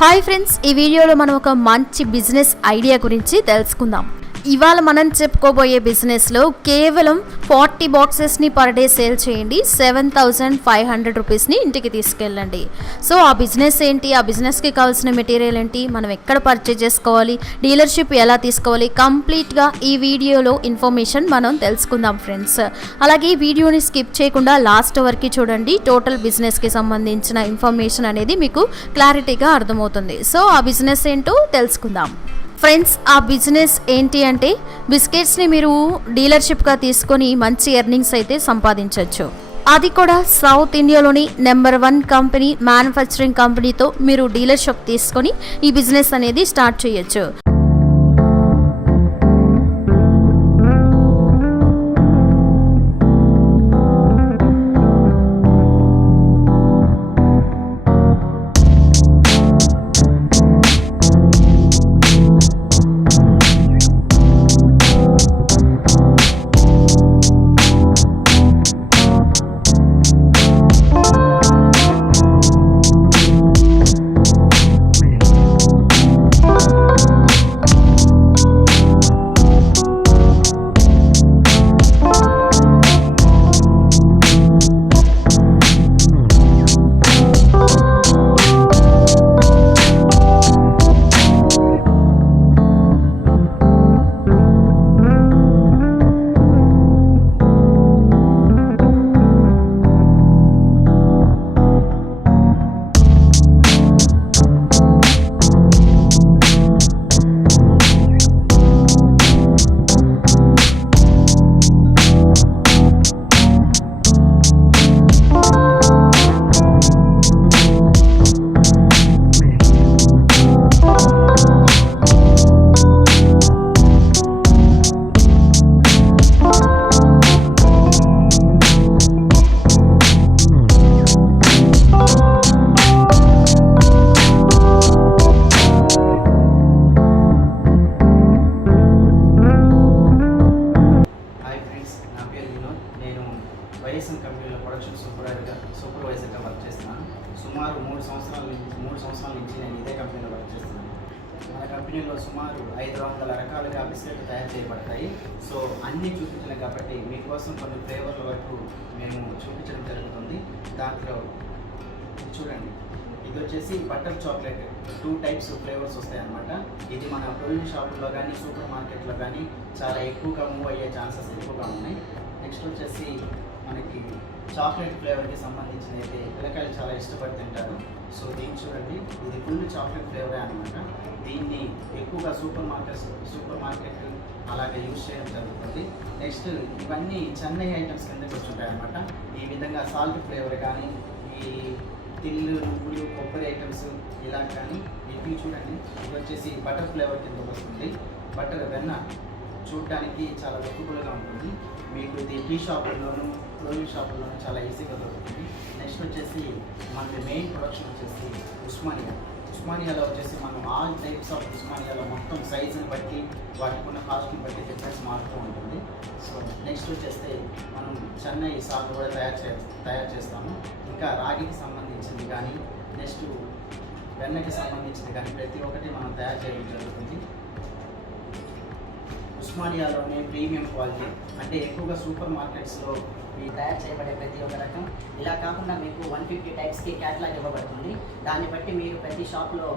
Hi friends, ఈ వీడియోలో మనం ఒక మంచి బిజినెస్ ఐడియా గురించి తెలుసుకుందాం. ఇవాళ మనం చెప్పుకోబోయే బిజినెస్లో కేవలం 40 బాక్సెస్ని పర్ డే సేల్ చేయండి. 7,500 రూపీస్ని ఇంటికి తీసుకెళ్ళండి. సో ఆ బిజినెస్ ఏంటి, ఆ బిజినెస్కి కావాల్సిన మెటీరియల్ ఏంటి, మనం ఎక్కడ పర్చేజ్ చేసుకోవాలి, డీలర్షిప్ ఎలా తీసుకోవాలి, కంప్లీట్గా ఈ వీడియోలో ఇన్ఫర్మేషన్ మనం తెలుసుకుందాం ఫ్రెండ్స్. అలాగే ఈ వీడియోని స్కిప్ చేయకుండా లాస్ట్ వరకు చూడండి. టోటల్ బిజినెస్కి సంబంధించిన ఇన్ఫర్మేషన్ అనేది మీకు క్లారిటీగా అర్థమవుతుంది. సో ఆ బిజినెస్ ఏంటో తెలుసుకుందాం ఫ్రెండ్స్. ఆ బిజినెస్ ఏంటి అంటే, బిస్కెట్స్ని మీరు డీలర్షిప్గా తీసుకొని మంచి ఎర్నింగ్స్ అయితే సంపాదించవచ్చు. అది కూడా సౌత్ ఇండియాలోని నెంబర్ 1 కంపెనీ, మ్యానుఫ్యాక్చరింగ్ కంపెనీతో మీరు డీలర్షిప్ తీసుకొని ఈ బిజినెస్ అనేది స్టార్ట్ చేయొచ్చు. YSN కంపెనీలో ప్రొడక్షన్ సూపర్వైజర్గా వర్క్ చేస్తున్నాను. సుమారు 3 సంవత్సరాల నుంచి నేను ఇదే కంపెనీలో వర్క్ చేస్తున్నాను. మన కంపెనీలో సుమారు 500 రకాలుగా బిస్కెట్లు తయారు చేయబడతాయి. సో అన్నీ చూపించలేం కాబట్టి మీకోసం కొన్ని ఫ్లేవర్ల వరకు మేము చూపించడం జరుగుతుంది. దాంట్లో చూడండి, ఇది వచ్చేసి బటర్ చాక్లెట్. 2 టైప్స్ ఫ్లేవర్స్ వస్తాయి అన్నమాట. ఇది మన ప్రొవిజన్ షాపుల్లో కానీ సూపర్ మార్కెట్లో కానీ చాలా ఎక్కువగా మూవ్ అయ్యే ఛాన్సెస్ ఎక్కువగా ఉన్నాయి. నెక్స్ట్ వచ్చేసి మనకి చాక్లెట్ ఫ్లేవర్కి సంబంధించిన అయితే పిల్లకాయలు చాలా ఇష్టపడి తింటారు. సో దీన్ని చూడండి, ఇది ఫుల్ చాక్లెట్ ఫ్లేవరే అనమాట. దీన్ని ఎక్కువగా సూపర్ మార్కెట్ అలాగే యూజ్ చేయడం జరుగుతుంది. నెక్స్ట్ ఇవన్నీ చెన్నై ఐటమ్స్ కిందకి వచ్చుంటాయి అనమాట. ఈ విధంగా సాల్ట్ ఫ్లేవర్ కానీ, ఈ తిల్లు, నువ్వులు, కొబ్బరి ఐటమ్స్ ఇలా కానీ. ఇవి చూడండి, ఇది వచ్చేసి బటర్ ఫ్లేవర్ కింద వస్తుంది. బటర్ వెన్న చూడడానికి చాలా వర్కబుల్గా ఉంటుంది. మీకు ఇది టీ షాపుల్లోనూ క్లోజింగ్ షాపుల్లోనూ చాలా ఈజీగా దొరుకుతుంది. నెక్స్ట్ వచ్చేసి మనకి మెయిన్ ప్రొడక్షన్ వచ్చేసి ఉస్మానియాలో వచ్చేసి మనం ఆల్ టైప్స్ ఆఫ్ ఉస్మానియాలో మొత్తం సైజుని బట్టి వాటికి ఉన్న కాస్ట్ని బట్టి డిఫరెన్స్ మారుతూ ఉంటుంది. సో నెక్స్ట్ వచ్చేస్తే మనం చెన్నై సాగు కూడా తయారు చేస్తాము. ఇంకా రాగికి సంబంధించింది కానీ, నెక్స్ట్ వెన్నకి సంబంధించింది కానీ ప్రతి ఒక్కటి మనం తయారు చేయడం జరుగుతుంది. ఉస్మానియాలోనే ప్రీమియం క్వాలిటీ, అంటే ఎక్కువగా సూపర్ మార్కెట్స్లో ఈ తయారు చేయబడే ప్రతి ఒక్క రకం. ఇలా కాకుండా మీకు 150 టైప్స్కి క్యాటలాగ్ ఇవ్వబడుతుంది. దాన్ని బట్టి మీరు ప్రతి షాప్లో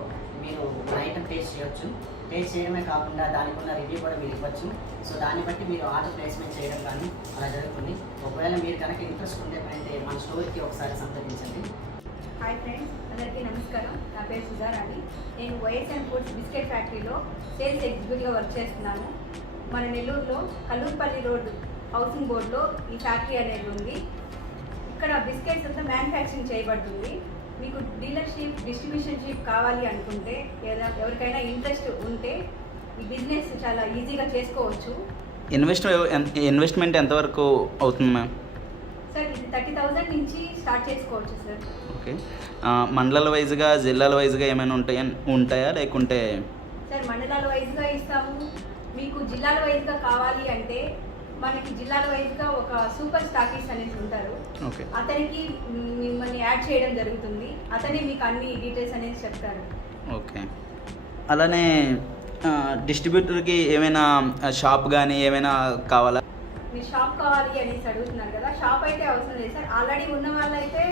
మీరు ఐటమ్ టేస్ట్ చేయొచ్చు. టేస్ట్ చేయడమే కాకుండా దానికి ఉన్న రివ్యూ కూడా మీరు ఇవ్వచ్చు. సో దాన్ని బట్టి మీరు ఆర్డర్ ప్లేస్మెంట్ చేయడం కానీ అలా జరుగుతుంది. ఒకవేళ మీరు కనుక ఇంట్రెస్ట్ ఉంటే మన స్టోర్కి ఒకసారి సంప్రదించండి. హాయ్ ఫ్రెండ్స్, అందరికీ నమస్కారం. నా పేరు సుధారాణి. నేను YSN ఫుడ్స్ బిస్కెట్ ఫ్యాక్టరీలో సేల్స్ ఎగ్జిక్యూటివ్గా వర్క్ చేస్తున్నాను. మన నెల్లూరులో కల్లూరుపల్లి రోడ్డు హౌసింగ్ బోర్డులో ఈ ఫ్యాక్టరీ అనేది ఉంది. ఇక్కడ బిస్కెట్స్ అంతా మ్యానుఫ్యాక్చరింగ్ చేయబడుతుంది. మీకు డీలర్షిప్, డిస్ట్రిబ్యూషన్షిప్ కావాలి అనుకుంటే, ఎవరికైనా ఇంట్రెస్ట్ ఉంటే ఈ బిజినెస్ చాలా ఈజీగా చేసుకోవచ్చు. ఇన్వెస్ట్మెంట్ ఎంతవరకు అవుతుంది మ్యామ్? సార్, ఇది 30,000 నుంచి స్టార్ట్ చేసుకోవచ్చు సార్. ఓకే, మండలాల వైజ్గా, జిల్లాల వైజ్గా ఏమైనా ఉంటాయా లేకుంటే? సార్, మండలాల వైజ్గా ఇస్తాము. మీకు జిల్లాల వైజ్గా కావాలి అంటే మనకి జిల్లాల వైజ్గా ఒక సూపర్ స్టాకిస్ట్ అనేది ఉంటారు. అతనికి మిమ్మల్ని యాడ్ చేయడం జరుగుతుంది. అతనే మీకు అన్ని డీటెయిల్స్ అనేది చెప్తారు. ఓకే. అలానే డిస్ట్రిబ్యూటర్కి ఏమైనా షాప్ కానీ ఏమైనా కావాలా? మీరు షాప్ కావాలి అనేసి అడుగుతున్నారు కదా, షాప్ అయితే అవసరం లేదు సార్. ఆల్రెడీ ఉన్న వాళ్ళైతే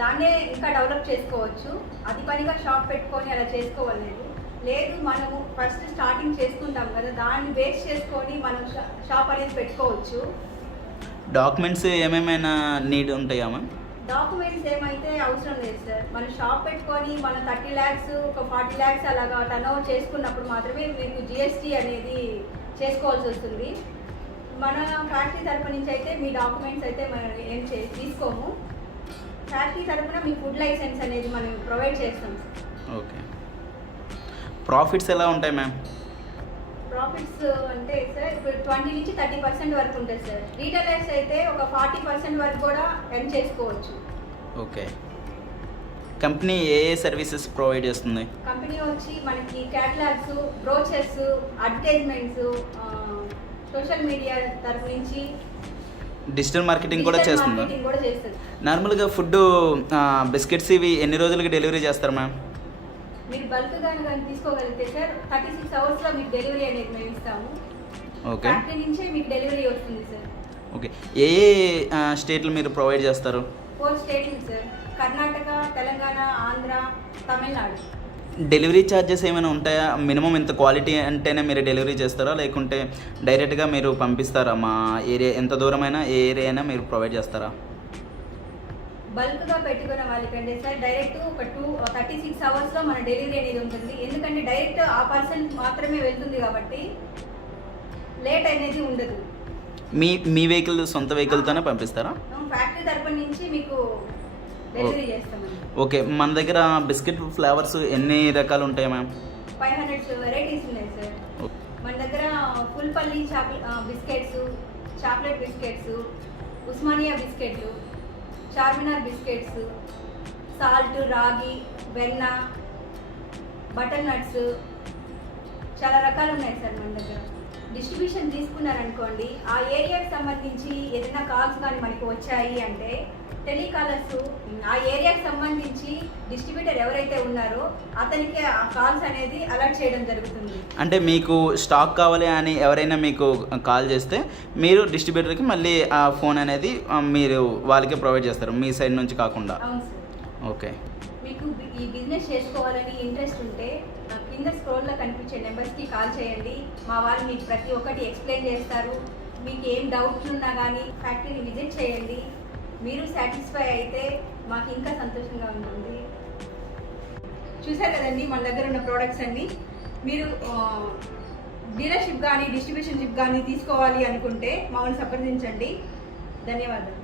దాన్నే ఇంకా డెవలప్ చేసుకోవచ్చు. అది పనిగా షాప్ పెట్టుకొని అలా చేసుకోవాలేదు. లేదు మనము ఫస్ట్ స్టార్టింగ్ చేసుకుంటాం కదా, దాన్ని బేస్ చేసుకొని మనం షాప్ అనేది పెట్టుకోవచ్చు. డాక్యుమెంట్స్ ఏమేమైనా నీడ్ ఉంటాయా మ్యామ్? డాక్యుమెంట్స్ ఏమైతే అవసరం లేదు సార్. మనం షాప్ పెట్టుకొని మనం 30 lakhs ఒక 40 lakhs అలాగా టర్న్ ఓవర్ చేసుకున్నప్పుడు మాత్రమే మీకు జిఎస్టీ అనేది చేసుకోవాల్సి వస్తుంది. మన ఫ్యాక్టరీ తరపు నుంచి అయితే మీ డాక్యుమెంట్స్ అయితే మనం ఏం తీసుకోము. ఫ్యాక్టరీ తరపున మీ ఫుడ్ లైసెన్స్ అనేది మనం ప్రొవైడ్ చేస్తాం సార్. ఓకే. ప్రాఫిట్స్ ఎలా ఉంటాయి మ్యామ్? ప్రాఫిట్స్ అంటే సార్ ఇప్పుడు 20 నుంచి 30% వరకు ఉంటుంది సార్. రీటైలర్స్ అయితే ఒక 40% వరకు కూడా ఎర్న్ చేసుకోవచ్చు. ఓకే. కంపెనీ ఏ సర్వీసెస్ ప్రొవైడ్ చేస్తుంది? కంపెనీ వచ్చి మనకి catalogues, brochures, advertisements, social media తరపు నుంచి డిజిటల్ మార్కెటింగ్ కూడా చేస్తుందా? చేస్తుంది. నార్మల్గా ఫుడ్ బిస్కెట్స్ ఇవి ఎన్ని రోజులకి డెలివరీ చేస్తారు మ్యామ్? మీరు బల్క్ కానీ తీసుకోగలిగితే సార్ 36 hours లో మీకు డెలివరీ అనేది మేము ఇస్తాము. ఓకే. ఫ్యాక్టరీ నుంచే మీకు డెలివరీ వస్తుంది సార్. ఓకే. ఏ స్టేట్లు మీరు ప్రొవైడ్ చేస్తారు? 4 states sir. Karnataka, Telangana, Andhra, Tamil Nadu. Delivery charges ఏమైనా ఉంటాయా? మినిమం ఇంత క్వాలిటీ అంటేనే మీరు డెలివరీ చేస్తారా, లేకుంటే డైరెక్ట్గా మీరు పంపిస్తారా? మా ఏరియా ఎంత దూరమైనా ఏ ఏరియా అయినా మీరు ప్రొవైడ్ చేస్తారా? బల్క్గా పెట్టుకున్న వాళ్ళకంటే సార్ డైరెక్ట్ ఒక 36 hours లో మన డెలివరీ అనేది ఉంటుంది. ఎందుకంటే డైరెక్ట్ ఆ పర్సన్ మాత్రమే వెళ్తుంది కాబట్టి లేట్ అనేది ఉండదు. మీ వెహికల్ సొంత వెహికల్తోనే పంపిస్తారా? ఫ్యాక్టరీ తరపు నుంచి మీకు డెలివరీ చేస్తామండి. ఓకే. మన దగ్గర బిస్కెట్ ఫ్లేవర్స్ ఎన్ని రకాలు ఉంటాయి మ్యామ్? 500 వెరైటీస్ ఉన్నాయి సార్. మన దగ్గర ఫుల్పల్లి బిస్కెట్స్, చాక్లెట్ బిస్కెట్స్, ఉస్మానియా బిస్కెట్లు, చార్మినార్ బిస్కెట్స్, సాల్ట్, రాగి, వెన్న, బటర్ నట్స్, చాలా రకాలు ఉన్నాయి సార్ మన దగ్గర. డిస్ట్రిబ్యూషన్ తీసుకున్నారనుకోండి, ఆ ఏరియాకి సంబంధించి ఏదైనా కాల్స్ కానీ మనకి వచ్చాయి అంటే టెలికాలర్స్ ఆ ఏరియాకి సంబంధించి డిస్ట్రిబ్యూటర్ ఎవరైతే ఉన్నారో అతనికి ఆ కాల్స్ అనేది అలర్ట్ చేయడం జరుగుతుంది. అంటే మీకు స్టాక్ కావాలి అని ఎవరైనా మీకు కాల్ చేస్తే మీరు డిస్ట్రిబ్యూటర్కి మళ్ళీ ఆ ఫోన్ అనేది మీరు వాళ్ళకే ప్రొవైడ్ చేస్తారు, మీ సైడ్ నుంచి కాకుండా? అవును సార్. ఓకే. మీకు ఈ బిజినెస్ చేసుకోవాలని ఇంట్రెస్ట్ ఉంటే కింద స్క్రోల్లో కనిపించే నెంబర్స్కి కాల్ చేయండి. మా వాళ్ళు మీకు ప్రతి ఒక్కటి ఎక్స్ప్లెయిన్ చేస్తారు. మీకు ఏం డౌట్లు ఉన్నా కానీ ఫ్యాక్టరీని విజిట్ చేయండి. మీరు సాటిస్ఫై అయితే మాకు ఇంకా సంతోషంగా ఉంటుంది. చూసారు కదండి మన దగ్గర ఉన్న ప్రోడక్ట్స్ అన్నీ. మీరు డీలర్షిప్ కానీ డిస్ట్రిబ్యూషన్షిప్ కానీ తీసుకోవాలి అనుకుంటే మమ్మల్ని సంప్రదించండి. ధన్యవాదాలు.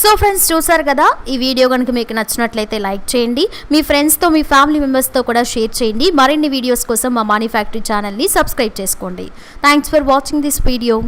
సో ఫ్రెండ్స్, చూసారు కదా, ఈ వీడియో కనుక మీకు నచ్చినట్లయితే లైక్ చేయండి, మీ ఫ్రెండ్స్తో మీ ఫ్యామిలీ మెంబర్స్తో కూడా షేర్ చేయండి. మరిన్ని వీడియోస్ కోసం మా మనీ ఫ్యాక్టరీ ఛానల్ని సబ్స్క్రైబ్ చేసుకోండి. Thanks for watching this video.